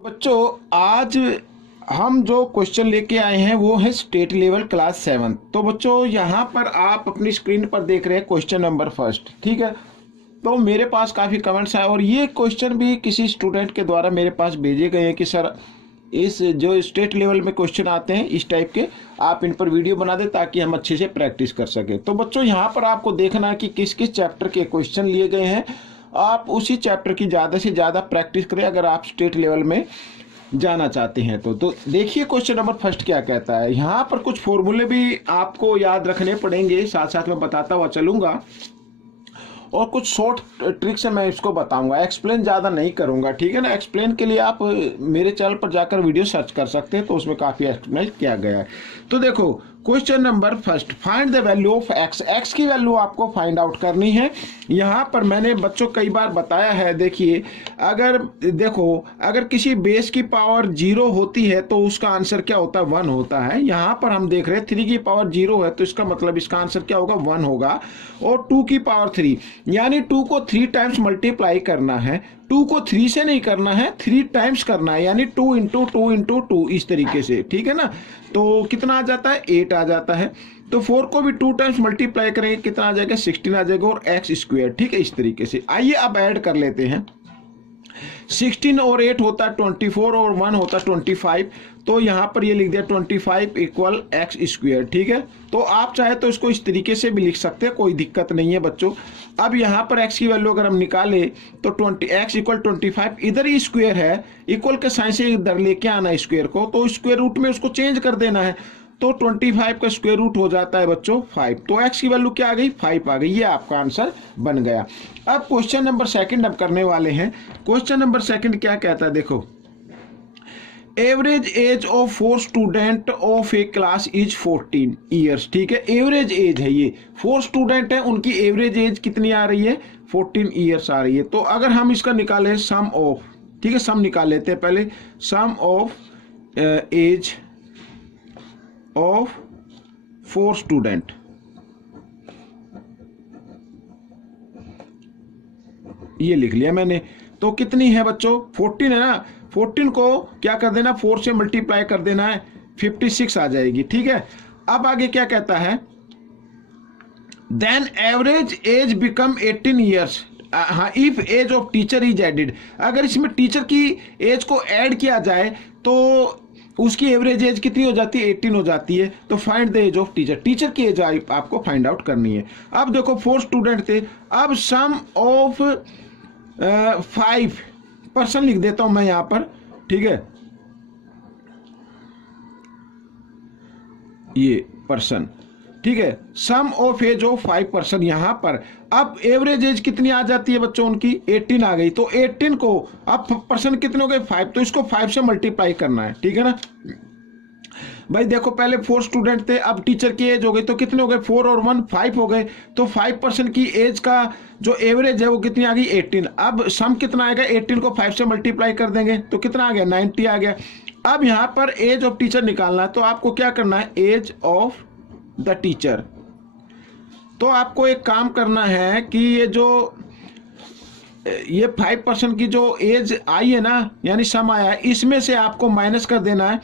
बच्चों, आज हम जो क्वेश्चन लेके आए हैं वो है स्टेट लेवल क्लास 7। तो बच्चों, यहाँ पर आप अपनी स्क्रीन पर देख रहे हैं क्वेश्चन नंबर फर्स्ट। ठीक है, तो मेरे पास काफ़ी कमेंट्स आए और ये क्वेश्चन भी किसी स्टूडेंट के द्वारा मेरे पास भेजे गए हैं कि सर इस जो स्टेट लेवल में क्वेश्चन आते हैं इस टाइप के, आप इन पर वीडियो बना दें ताकि हम अच्छे से प्रैक्टिस कर सकें। तो बच्चों, यहाँ पर आपको देखना है कि किस किस चैप्टर के क्वेश्चन लिए गए हैं। आप उसी चैप्टर की ज़्यादा से ज़्यादा प्रैक्टिस करें अगर आप स्टेट लेवल में जाना चाहते हैं। तो देखिए क्वेश्चन नंबर फर्स्ट क्या कहता है। यहाँ पर कुछ फॉर्मूले भी आपको याद रखने पड़ेंगे, साथ साथ में बताता हुआ चलूंगा और कुछ शॉर्ट ट्रिक से मैं इसको बताऊंगा। एक्सप्लेन ज़्यादा नहीं करूंगा, ठीक है ना। एक्सप्लेन के लिए आप मेरे चैनल पर जाकर वीडियो सर्च कर सकते हैं, तो उसमें काफ़ी एक्सप्लेन किया गया है। तो देखो question number first, find the value of x. X की वैल्यू आपको फाइंड आउट करनी है। यहाँ पर मैंने बच्चों कई बार बताया है, देखिए अगर किसी बेस की पावर 0 होती है तो उसका आंसर क्या होता है, 1 होता है। यहाँ पर हम देख रहे हैं 3 की पावर 0 है तो इसका मतलब इसका आंसर क्या होगा, 1 होगा। और 2 की पावर 3 यानी 2 को 3 टाइम्स मल्टीप्लाई करना है। 2 को 3 से नहीं करना है, 3 टाइम्स करना है, यानी 2 इंटू 2 इंटू 2 इस तरीके से, ठीक है ना। तो कितना आ जाता है, 8 आ जाता है। तो 4 को भी 2 टाइम्स मल्टीप्लाई करेंगे, कितना आ जाएगा, 16 आ जाएगा और एक्स स्क्वायर, ठीक है। इस तरीके से आइए अब ऐड कर लेते हैं। 16 और 8 होता है 24 और 1 होता है 25। तो यहाँ पर ये लिख दिया 25 इक्वल एक्स स्क्वायर, ठीक है। तो आप चाहे तो इसको इस तरीके से भी लिख सकते हैं, कोई दिक्कत नहीं है बच्चों। अब यहाँ पर x की वैल्यू अगर हम निकाले तो 20 x इक्वल 25, इधर ही स्क्वायर है, इक्वल के साइन से इधर लेके आना स्क्वायर को, तो स्क्वायर रूट में उसको चेंज कर देना है। तो 25 का स्क्वायर रूट हो जाता है बच्चों 5। तो x की वैल्यू क्या आ गई, 5 आ गई। ये आपका आंसर बन गया। अब क्वेश्चन नंबर सेकंड अब करने वाले हैं। क्वेश्चन नंबर सेकंड क्या कहता है, देखो average age of 4 student of A class is 14 years, ठीक है। एवरेज एज है, ये 4 स्टूडेंट है, उनकी एवरेज एज कितनी आ रही है, 14 ईयर्स आ रही है। तो अगर हम इसका निकालें सम ऑफ, ठीक है, सम निकाल लेते हैं पहले। सम ऑफ एज ऑफ 4 स्टूडेंट, ये लिख लिया मैंने। तो कितनी है बच्चों, 14 है ना। 14 को क्या कर देना, 4 से मल्टीप्लाई कर देना है, 56 आ जाएगी, ठीक है। अब आगे क्या कहता है, then average age become 18 years. हाँ, if age of teacher is added, अगर इसमें टीचर की एज को ऐड किया जाए तो उसकी एवरेज एज कितनी हो जाती है, 18 हो जाती है। तो find the age of teacher, teacher की एज आपको फाइंड आउट करनी है। अब देखो 4 स्टूडेंट थे, अब सम ऑफ 5 पर्सन लिख देता हूं मैं यहां पर, ठीक है, ये पर्सन, ठीक है। सम ऑफ एज ऑफ 5 पर्सन यहां पर। अब एवरेज एज कितनी आ जाती है बच्चों, उनकी 18 आ गई। तो 18 को अब पर्सन कितने हो गए, 5, तो इसको 5 से मल्टीप्लाई करना है, ठीक है ना भाई। देखो पहले 4 स्टूडेंट थे, अब टीचर की एज हो गई, तो कितने हो गए, 4 और 1 5 हो गए। तो 5% की एज का जो एवरेज है वो कितनी आ गई, 18। अब सम कितना आएगा, 18 को 5 से मल्टीप्लाई कर देंगे तो कितना आ गया, 90 आ गया। अब यहाँ पर एज ऑफ टीचर निकालना है, तो आपको क्या करना है, एज ऑफ द टीचर। तो आपको एक काम करना है कि ये 5% की जो एज आई है ना, यानी सम आया है, इसमें से आपको माइनस कर देना है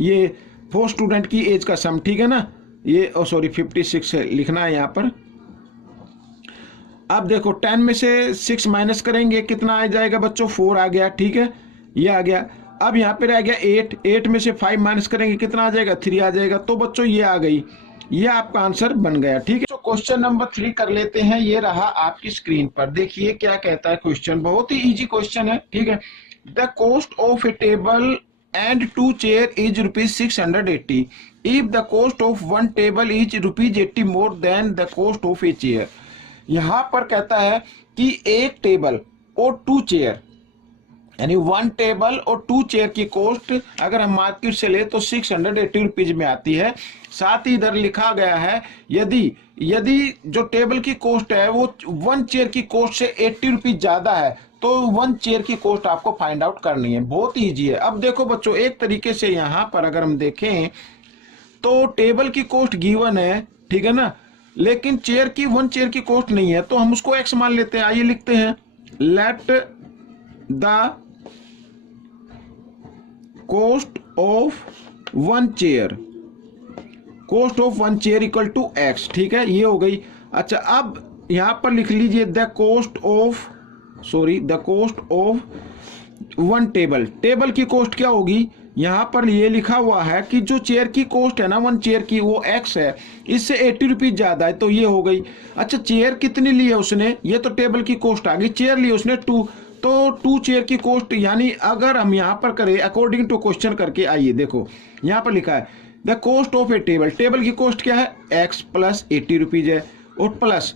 ये 4 स्टूडेंट की एज का सम, ठीक है ना। ये सॉरी 56 लिखना है यहाँ पर। अब देखो 10 में से 6 माइनस करेंगे, कितना आ जाएगा बच्चों, 4 आ गया, ठीक है, ये आ गया। अब यहाँ पे रह गया 8 में से 5 माइनस करेंगे, कितना आ जाएगा, 3 आ जाएगा। तो बच्चों ये आ गई, ये आपका आंसर बन गया, ठीक है। तो क्वेश्चन नंबर 3 कर लेते हैं। ये रहा आपकी स्क्रीन पर, देखिए क्या कहता है क्वेश्चन, बहुत ही इजी क्वेश्चन है, ठीक है। The cost of A table and 2 chair is rupees 680 if the cost of 1 table is rupees 80 more than the cost of a chair। यहां पर कहता है कि एक टेबल और 2 चेयर, यानी 1 टेबल और 2 चेयर की कॉस्ट अगर हम मार्केट से ले तो 680 रुपीज में आती है। साथ ही इधर लिखा गया है यदि जो टेबल की कॉस्ट है वो 1 चेयर की कॉस्ट से 80 रुपीज ज्यादा है तो 1 चेयर की कॉस्ट आपको फाइंड आउट करनी है। बहुत इजी है। अब देखो बच्चों, एक तरीके से यहां पर अगर हम देखें तो टेबल की कॉस्ट गिवन है, ठीक है ना, लेकिन चेयर की 1 चेयर की कॉस्ट नहीं है, तो हम उसको एक्स मान लेते हैं। आइए लिखते हैं, let the cost of one chair, cost of one chair equal to x, ठीक है, ये हो गई। अच्छा, अब यहां पर लिख लीजिए the cost of one table, table की कॉस्ट क्या होगी, यहां पर ये लिखा हुआ है कि जो चेयर की कॉस्ट है ना वन चेयर की, वो एक्स है, इससे 80 रुपीज ज्यादा है, तो ये हो गई। अच्छा, चेयर कितनी ली है उसने, ये तो टेबल की कॉस्ट आ गई, चेयर ली उसने 2, तो 2 चेयर की कॉस्ट, यानी अगर हम यहां पर करें अकॉर्डिंग टू क्वेश्चन करके, आइए देखो यहां पर लिखा है the cost of A table, table की कॉस्ट क्या है एक्स प्लस 80 रुपीज है, और प्लस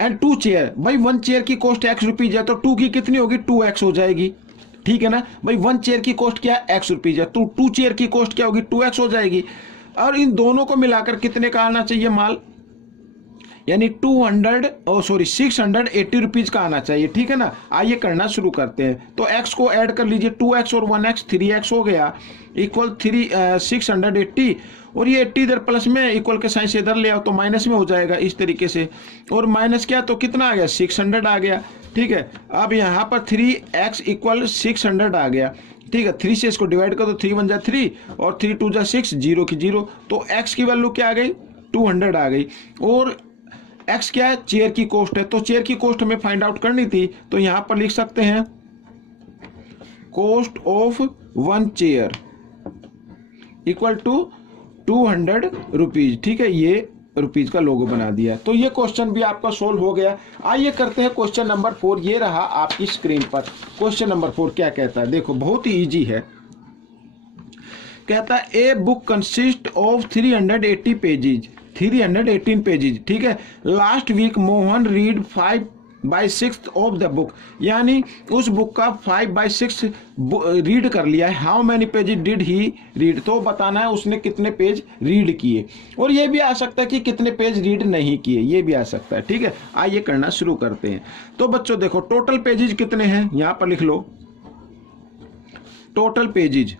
एंड 2 चेयर, भाई 1 चेयर की कॉस्ट एक्स रुपीज है, तो 2 की कितनी होगी 2x हो जाएगी, ठीक है ना भाई। 1 चेयर की कॉस्ट क्या है एक्स रुपीज है, तो 2 चेयर की कॉस्ट क्या होगी 2x हो जाएगी। और इन दोनों को मिलाकर कितने का आना चाहिए माल, यानी 680 रुपीज का आना चाहिए, ठीक है ना। आइए करना शुरू करते हैं, तो x को ऐड कर लीजिए, 2x और 1x 3x हो गया, इक्वल 680, और ये 80 इधर प्लस में, इक्वल के साइन से इधर ले आओ तो माइनस में हो जाएगा इस तरीके से, और माइनस क्या, तो कितना आ गया 600 आ गया, ठीक है। अब यहाँ पर 3x इक्वल 600 आ गया, ठीक है। 3 से इसको डिवाइड कर दो, 3 1 जा 3 और 3 2 जा 6, 0 की 0, तो x की वैल्यू क्या आ गई 200 आ गई। और x क्या है, चेयर की कॉस्ट है, तो चेयर की कॉस्ट हमें फाइंड आउट करनी थी, तो यहां पर लिख सकते हैं cost of one chair equal to 200 rupees, ठीक है, ये रुपीज का लोगो बना दिया। तो ये क्वेश्चन भी आपका सोल्व हो गया। आइए करते हैं क्वेश्चन नंबर 4, ये रहा आपकी स्क्रीन पर। क्वेश्चन नंबर 4 क्या कहता है, देखो बहुत ही इजी है। कहता है a book consist of 318 pages, 318 pages, ठीक है। Last week Mohan read 5/6 of the book, यानी उस बुक का 5/6 रीड कर लिया है। How many pages did he read, तो बताना है उसने कितने पेज रीड किए। और ये भी आ सकता है कि कितने पेज रीड नहीं किए, ये भी आ सकता है, ठीक है। आइए करना शुरू करते हैं। तो बच्चों देखो टोटल पेजेज कितने हैं, यहां पर लिख लो टोटल पेजेज,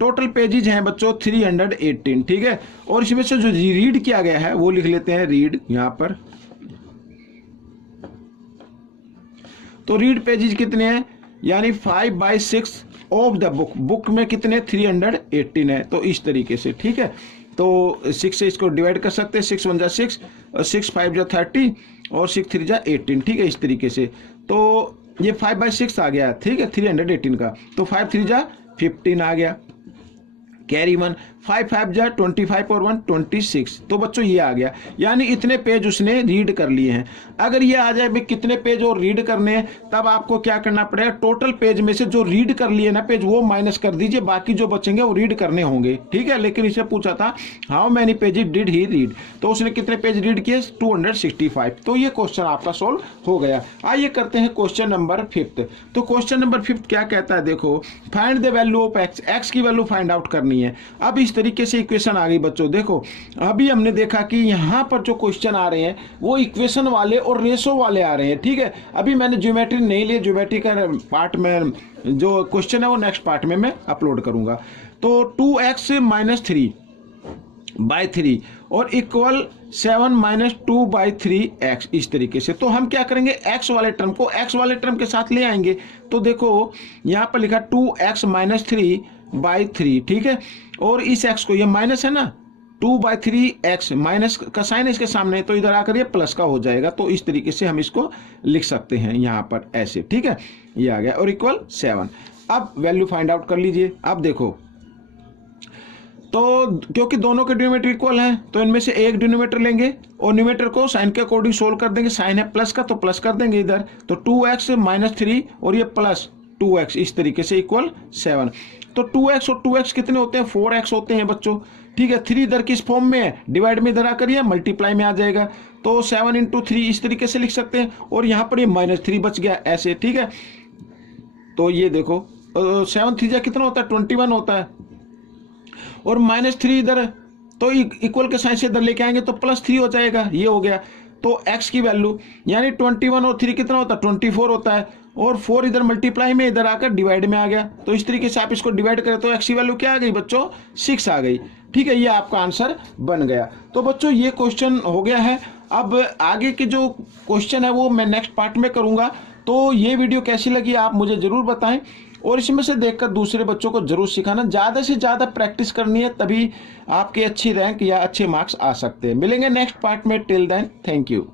टोटल पेजेज हैं बच्चों 318, ठीक है। और इसमें से जो रीड किया गया है वो लिख लेते हैं रीड यहां पर। तो रीड पेजेज कितने हैं, यानी 5/6 ऑफ द बुक, बुक में कितने 318 है, तो इस तरीके से, ठीक है। तो 6 से इसको डिवाइड कर सकते हैं, 6 1 जा 6 और 6 5 जा 30 और 6 3 जा 18, ठीक है, इस तरीके से। तो ये 5/6 आ गया, ठीक है, 318 का, तो 5 3 जा 15 आ गया, कैरी 1, 5 5 जा 25 और 1 26, तो बच्चों ये आ गया, यानी इतने पेज उसने रीड कर लिए हैं। अगर ये आ जाए भाई कितने पेज और रीड करने हैं, तब आपको क्या करना पड़ेगा, टोटल पेज में से जो रीड कर लिए ना पेज वो माइनस कर दीजिए, बाकी जो बचेंगे वो रीड करने होंगे, ठीक है। लेकिन इसे पूछा था how many pages did he read, तो उसने कितने पेज रीड किए 265, तो ये क्वेश्चन आपका सोल्व हो गया। आइए करते हैं क्वेश्चन नंबर 5। तो क्वेश्चन नंबर 5 क्या कहता है, देखो find the value of x, x की वैल्यू फाइंड आउट करनी है। अब इस तरीके से इक्वेशन आ गई बच्चों, देखो अभी हमने देखा कि यहां पर जो क्वेश्चन आ रहे हैं वो इक्वेशन वाले और रेशो वाले आ रहे हैं, ठीक है। अभी मैंने ज्योमेट्री नहीं ली, ज्योमेट्री का पार्ट में जो क्वेश्चन है वो नेक्स्ट पार्ट में मैं अपलोड करूंगा। तो 2x - 3/3 और इक्वल 7 - 2/3x, इस तरीके से। तो हम क्या करेंगे, x वाले टर्म को x वाले टर्म के साथ ले आएंगे। तो देखो यहां पर लिखा 2x - 3/3, ठीक है। और इस x को, ये माइनस है ना, 2/3x माइनस का साइन इसके सामने, तो इधर आकर ये प्लस का हो जाएगा। तो इस तरीके से हम इसको लिख सकते हैं यहां पर ऐसे, ठीक है, ये आ गया, और इक्वल 7। अब वैल्यू फाइंड आउट कर लीजिए। अब देखो, तो क्योंकि दोनों के डिनोमिनेटर इक्वल हैं, तो इनमें से एक डिनोमिनेटर लेंगे और न्यूमेरेटर को साइन के अकॉर्डिंग सोल्व कर देंगे। साइन है प्लस का तो प्लस कर देंगे इधर, तो 2x - 3 और ये प्लस 2x, इस तरीके से इक्वल 7। तो 2x और 2x कितने होते हैं, 4x होते हैं बच्चों, ठीक है। 3 इधर किस फॉर्म में है, डिवाइड में इधर आकर ये मल्टीप्लाई में आ जाएगा, तो 7 × 3 इस तरीके से लिख सकते हैं। और यहाँ पर ये -3 बच गया ऐसे, ठीक है। तो ये देखो 7 3 कितना होता है 21 होता है, और -3 इधर, तो इक्वल के साइन से इधर लेके आएंगे तो +3 हो जाएगा, ये हो गया। तो x की वैल्यू यानी 21 और 3 कितना होता है 24 होता है, और 4 इधर मल्टीप्लाई में इधर आकर डिवाइड में आ गया। तो इस तरीके से आप इसको डिवाइड करें तो x की वैल्यू क्या आ गई बच्चों 6 आ गई, ठीक है। ये आपका आंसर बन गया। तो बच्चों ये क्वेश्चन हो गया है। अब आगे के जो क्वेश्चन है वो मैं नेक्स्ट पार्ट में करूंगा। तो ये वीडियो कैसी लगी आप मुझे जरूर बताएं, और इसमें से देखकर दूसरे बच्चों को जरूर सिखाना, ज़्यादा से ज़्यादा प्रैक्टिस करनी है, तभी आपके अच्छी रैंक या अच्छे मार्क्स आ सकते हैं। मिलेंगे नेक्स्ट पार्ट में, टिल देन थैंक यू।